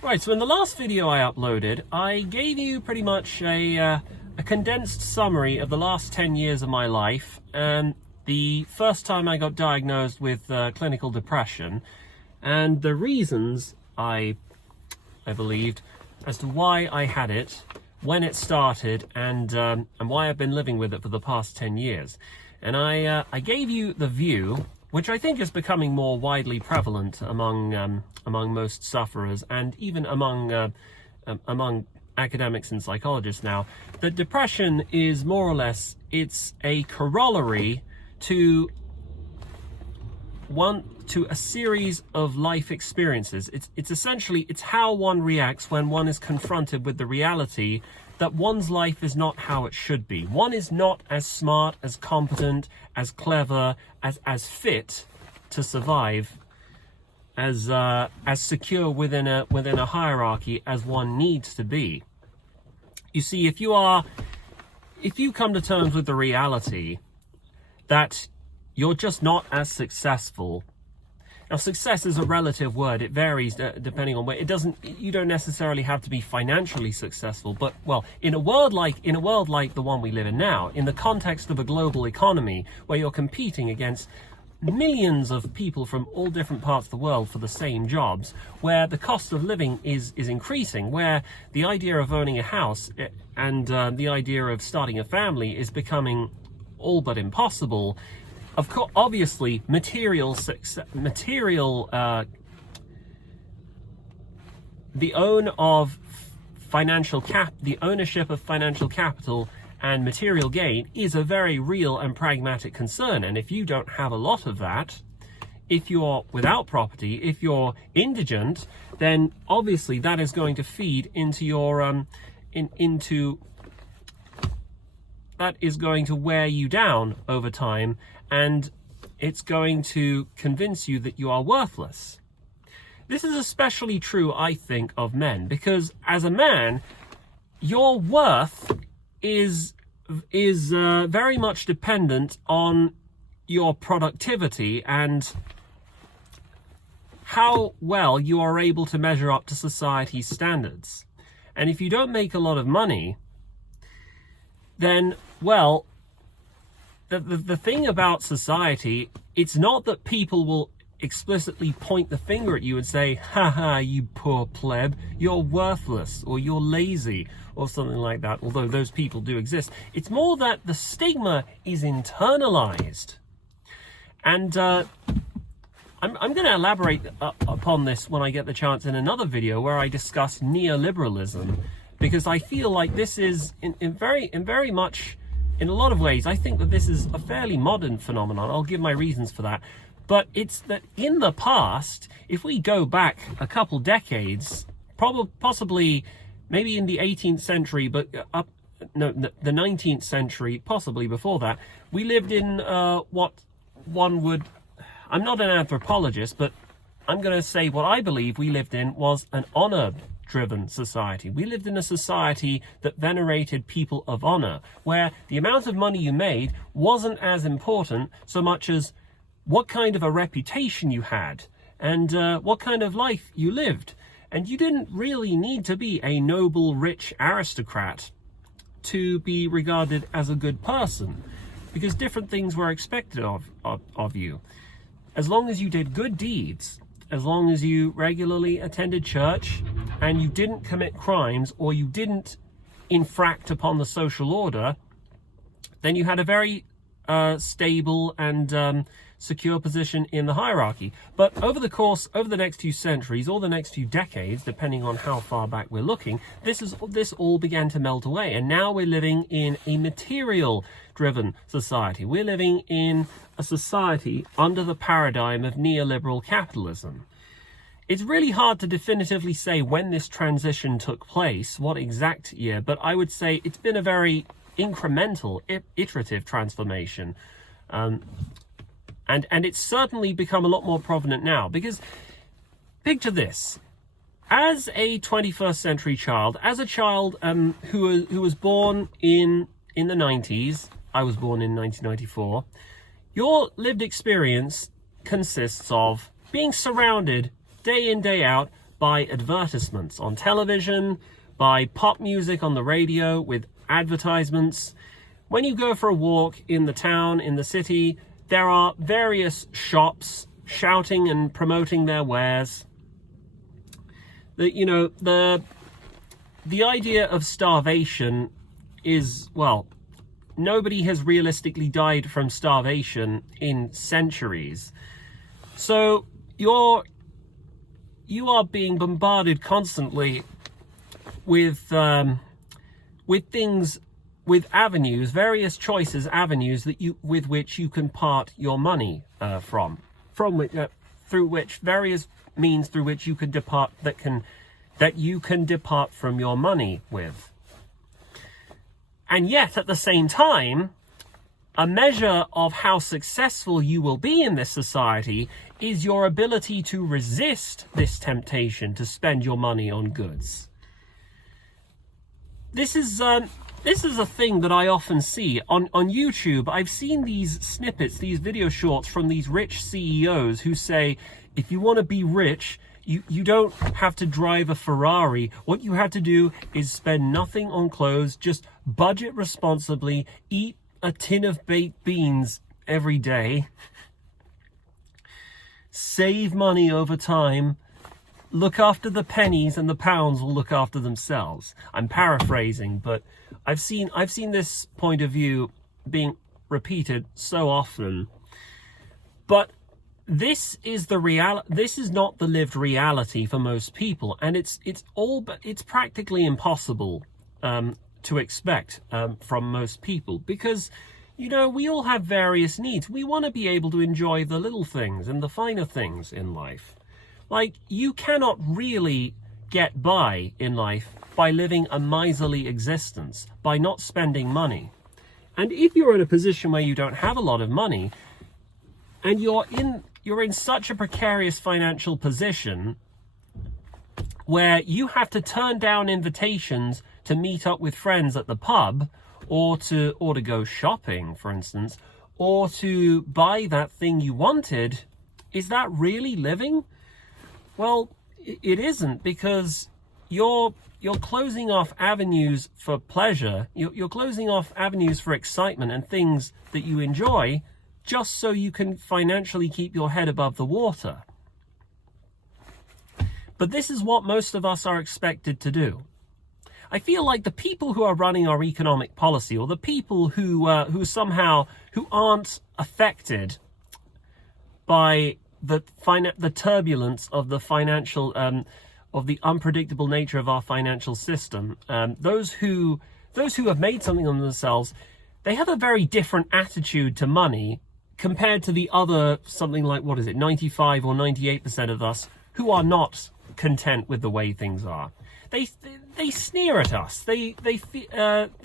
Right, so in the last video I uploaded, I gave you pretty much a condensed summary of the last 10 years of my life, and the first time I got diagnosed with clinical depression, and the reasons I believed as to why I had it, when it started, and why I've been living with it for the past 10 years. And I gave you the view, which I think is becoming more widely prevalent among most sufferers and even among academics and psychologists now, that depression is more or less, it's a corollary to a series of life experiences. It's essentially, it's how one reacts when one is confronted with the reality that one's life is not how it should be. One is not as smart, as competent, as clever, as fit to survive, as secure within a hierarchy as one needs to be. You see, if you come to terms with the reality that you're just not as successful. Now, success is a relative word. It varies depending on where. You don't necessarily have to be financially successful, but, well, in a world like the one we live in now, in the context of a global economy where you're competing against millions of people from all different parts of the world for the same jobs, where the cost of living is increasing, where the idea of owning a house and the idea of starting a family is becoming all but impossible. Of course, obviously, the ownership of financial capital and material gain is a very real and pragmatic concern. And if you don't have a lot of that, if you're without property, if you're indigent, then obviously that is going to feed into your that is going to wear you down over time, and it's going to convince you that you are worthless. This is especially true, I think, of men, because as a man, your worth is very much dependent on your productivity and how well you are able to measure up to society's standards. And if you don't make a lot of money, then, well, the thing about society, it's not that people will explicitly point the finger at you and say, haha, you poor pleb, you're worthless, or you're lazy, or something like that, although those people do exist. It's more that the stigma is internalized. And I'm going to elaborate upon this when I get the chance in another video where I discuss neoliberalism, because I feel like this is in very much, in a lot of ways, I think that this is a fairly modern phenomenon. I'll give my reasons for that. But it's that in the past, if we go back a couple decades, possibly maybe in the 18th century, but the 19th century, possibly before that, we lived in what one would, I'm not an anthropologist, but I'm going to say what I believe we lived in was an honor-driven society. We lived in a society that venerated people of honor, where the amount of money you made wasn't as important so much as what kind of a reputation you had and what kind of life you lived. And you didn't really need to be a noble, rich aristocrat to be regarded as a good person, because different things were expected of you. As long as you did good deeds, as long as you regularly attended church and you didn't commit crimes or you didn't infract upon the social order, then you had a very stable and secure position in the hierarchy. But over the next few centuries or the next few decades, depending on how far back we're looking, this all began to melt away. And now we're living in a material-driven society. We're living in a society under the paradigm of neoliberal capitalism. It's really hard to definitively say when this transition took place, what exact year, but I would say it's been a very incremental, iterative transformation. And it's certainly become a lot more prominent now, because picture this. As a 21st century child, as a child who was born in the 90s, I was born in 1994, your lived experience consists of being surrounded day in, day out by advertisements on television, by pop music on the radio with advertisements. When you go for a walk in the town, in the city, there are various shops shouting and promoting their wares. The idea of starvation is, well, nobody has realistically died from starvation in centuries. So you are being bombarded constantly with things, with avenues, various choices, avenues with which you can part your money through which various means through which you can depart that you can depart from your money with. And yet, at the same time, a measure of how successful you will be in this society is your ability to resist this temptation to spend your money on goods. This is a thing that I often see on YouTube. I've seen these snippets, these video shorts from these rich CEOs who say, if you want to be rich, you don't have to drive a Ferrari. What you have to do is spend nothing on clothes, just budget responsibly, eat a tin of baked beans every day, save money over time, look after the pennies, and the pounds will look after themselves. I'm paraphrasing, but I've seen this point of view being repeated so often. But this is not the lived reality for most people, and it's practically impossible to expect from most people, because we all have various needs. We want to be able to enjoy the little things and the finer things in life. Like, you cannot really get by in life by living a miserly existence, by not spending money. And if you're in a position where you don't have a lot of money, and you're in such a precarious financial position where you have to turn down invitations to meet up with friends at the pub, or to go shopping, for instance, or to buy that thing you wanted, is that really living? Well, it isn't, because you're closing off avenues for pleasure. You're closing off avenues for excitement and things that you enjoy, just so you can financially keep your head above the water. But this is what most of us are expected to do. I feel like the people who are running our economic policy, or the people who aren't affected by the turbulence of the financial, of the unpredictable nature of our financial system, those who have made something of themselves, they have a very different attitude to money compared to the other, something like, 95 or 98% of us who are not content with the way things are. They sneer at us. They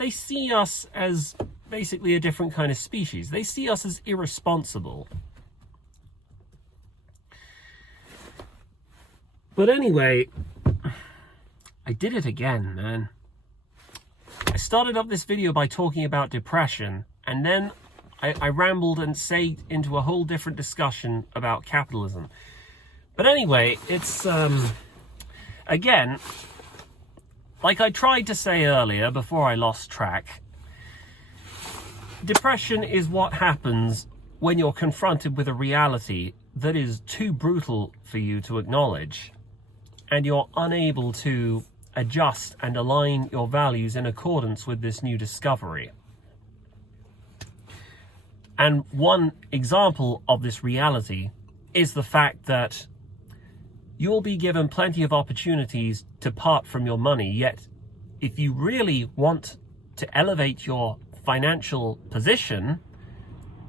see us as basically a different kind of species. They see us as irresponsible. But anyway, I did it again, man. I started up this video by talking about depression, and then I rambled and sagged into a whole different discussion about capitalism. But anyway, it's, again, like I tried to say earlier before I lost track, depression is what happens when you're confronted with a reality that is too brutal for you to acknowledge, and you're unable to adjust and align your values in accordance with this new discovery. And one example of this reality is the fact that you'll be given plenty of opportunities to part from your money, yet if you really want to elevate your financial position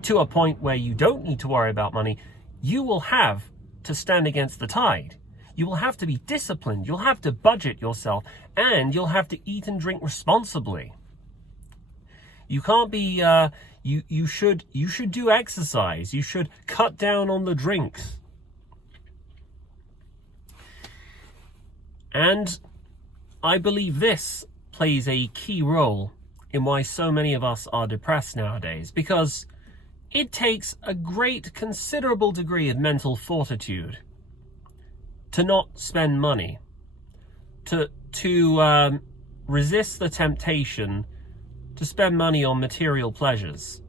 to a point where you don't need to worry about money, you will have to stand against the tide. You will have to be disciplined, you'll have to budget yourself, and you'll have to eat and drink responsibly. You can't be, you should do exercise, you should cut down on the drinks. And I believe this plays a key role in why so many of us are depressed nowadays, because it takes a considerable degree of mental fortitude to not spend money, to resist the temptation to spend money on material pleasures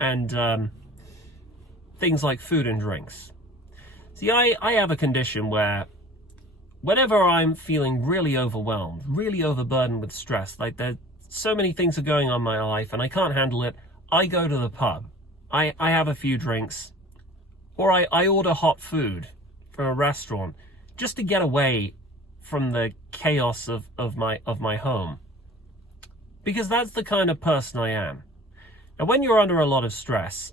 and things like food and drinks. See, I have a condition where whenever I'm feeling really overwhelmed, really overburdened with stress, like there's so many things are going on in my life and I can't handle it, I go to the pub. I have a few drinks, or I order hot food from a restaurant just to get away from the chaos of my home. Because that's the kind of person I am. Now, when you're under a lot of stress,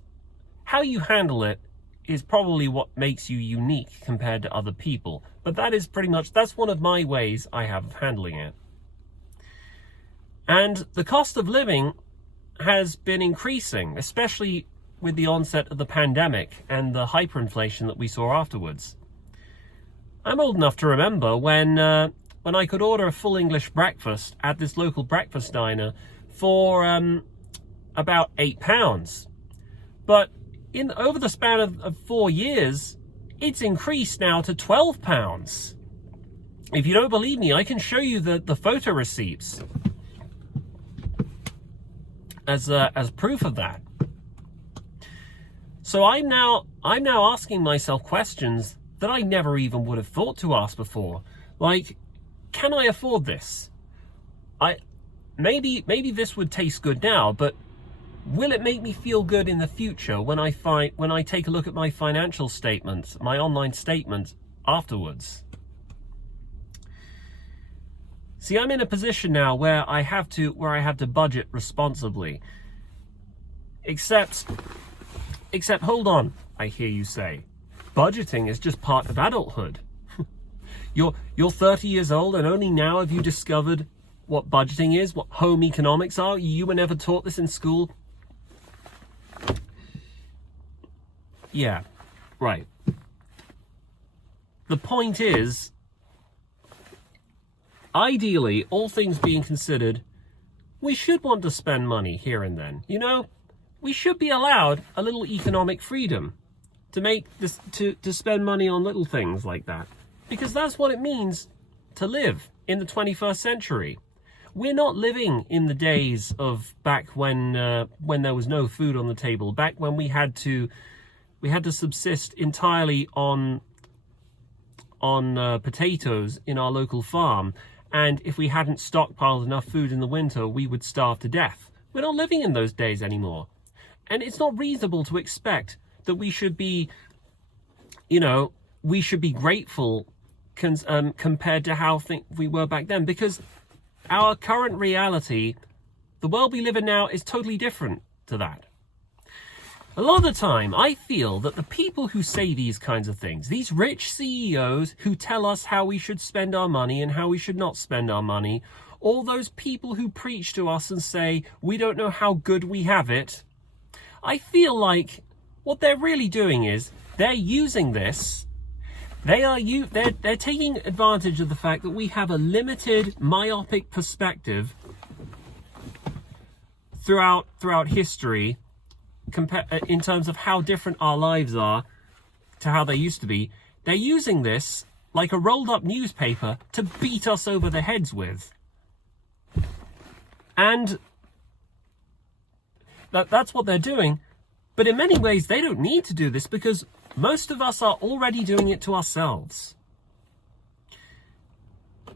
how you handle it is probably what makes you unique compared to other people. But that's one of my ways I have of handling it. And the cost of living has been increasing, especially with the onset of the pandemic and the hyperinflation that we saw afterwards. I'm old enough to remember when I could order a full English breakfast at this local breakfast diner for about £8. But over the span of 4 years, it's increased now to £12. If you don't believe me, I can show you the photo receipts as proof of that. So I'm now asking myself questions that I never even would have thought to ask before. Like, can I afford this? Maybe this would taste good now, but will it make me feel good in the future when I take a look at my financial statements, my online statement afterwards? See, I'm in a position now where I have to budget responsibly. Except hold on, I hear you say. Budgeting is just part of adulthood. You're 30 years old and only now have you discovered what budgeting is, what home economics are. You were never taught this in school. Yeah, right. The point is, ideally, all things being considered, we should want to spend money here and then. You know, we should be allowed a little economic freedom to make this, to spend money on little things like that. Because that's what it means to live in the 21st century. We're not living in the days of back when there was no food on the table, back when we had to subsist entirely on potatoes in our local farm, and if we hadn't stockpiled enough food in the winter, we would starve to death. We're not living in those days anymore, and it's not reasonable to expect that we should be, grateful compared to how we were back then, because our current reality, the world we live in now, is totally different to that. A lot of the time, I feel that the people who say these kinds of things, these rich CEOs who tell us how we should spend our money and how we should not spend our money, all those people who preach to us and say, we don't know how good we have it, I feel like what they're really doing is they're using this. They're taking advantage of the fact that we have a limited, myopic perspective throughout history, in terms of how different our lives are to how they used to be. They're using this like a rolled up newspaper to beat us over the heads with. And that's what they're doing. But in many ways, they don't need to do this because most of us are already doing it to ourselves.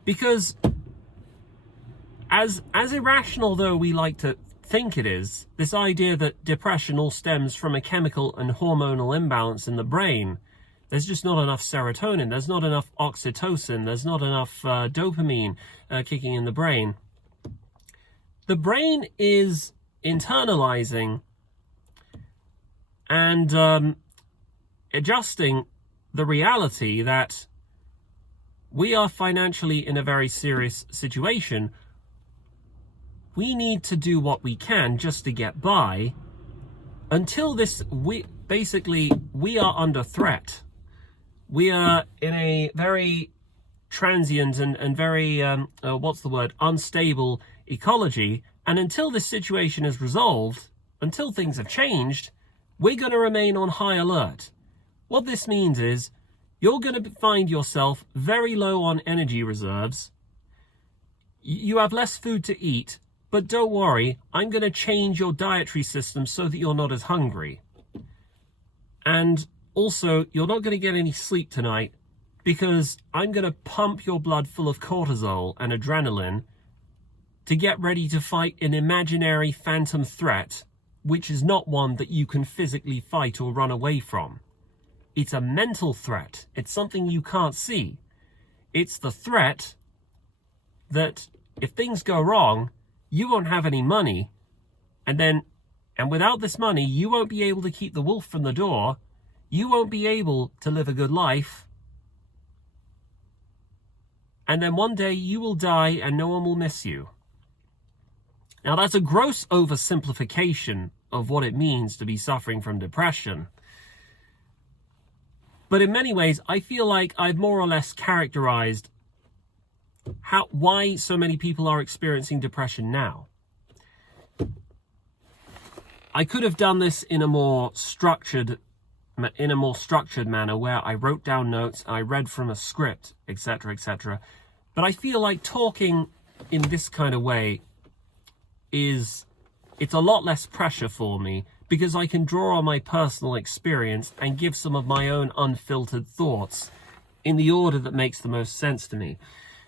Because as irrational though we like to think it is, this idea that depression all stems from a chemical and hormonal imbalance in the brain, there's just not enough serotonin, there's not enough oxytocin, there's not enough dopamine kicking in the brain. The brain is internalizing and adjusting the reality that we are financially in a very serious situation. We need to do what we can just to get by until we are under threat. We are in a very transient and very, unstable ecology. And until this situation is resolved, until things have changed, we're going to remain on high alert. What this means is you're going to find yourself very low on energy reserves. You have less food to eat, but don't worry, I'm going to change your dietary system so that you're not as hungry. And also, you're not going to get any sleep tonight because I'm going to pump your blood full of cortisol and adrenaline to get ready to fight an imaginary phantom threat, which is not one that you can physically fight or run away from. It's a mental threat. It's something you can't see. It's the threat that if things go wrong, you won't have any money, and without this money, you won't be able to keep the wolf from the door. You won't be able to live a good life. And then one day you will die and no one will miss you. Now, that's a gross oversimplification of what it means to be suffering from depression. But in many ways, I feel like I've more or less characterized why so many people are experiencing depression now. I could have done this in a more structured manner where I wrote down notes, I read from a script, etc., etc. But I feel like talking in this kind of way it's a lot less pressure for me because I can draw on my personal experience and give some of my own unfiltered thoughts in the order that makes the most sense to me.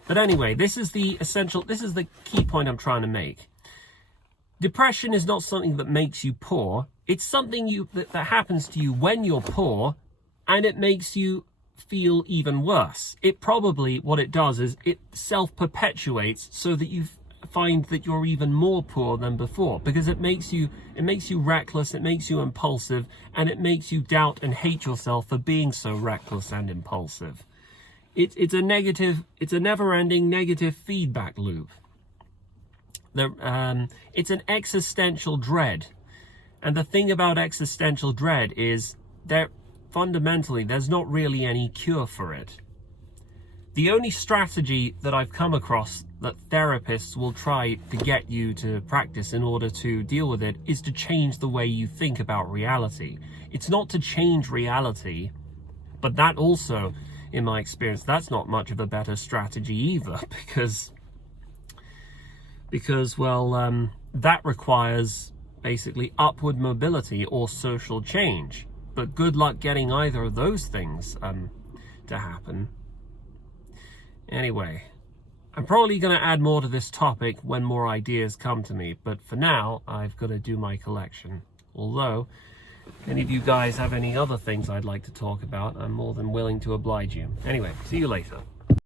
But anyway, this is the key point I'm trying to make. Depression is not something that makes you poor. It's something that happens to you when you're poor, and it makes you feel even worse. It probably, what it does is it self-perpetuates so that you find that you're even more poor than before, because it makes you reckless, it makes you impulsive, and it makes you doubt and hate yourself for being so reckless and impulsive. It's a never-ending negative feedback loop. It's an existential dread. And the thing about existential dread is that fundamentally there's not really any cure for it. The only strategy that I've come across that therapists will try to get you to practice in order to deal with it is to change the way you think about reality. It's not to change reality, but that also, in my experience, that's not much of a better strategy either, because that requires basically upward mobility or social change. But good luck getting either of those things to happen. Anyway, I'm probably going to add more to this topic when more ideas come to me, but for now, I've got to do my collection. Although, if any of you guys have any other things I'd like to talk about, I'm more than willing to oblige you. Anyway, see you later.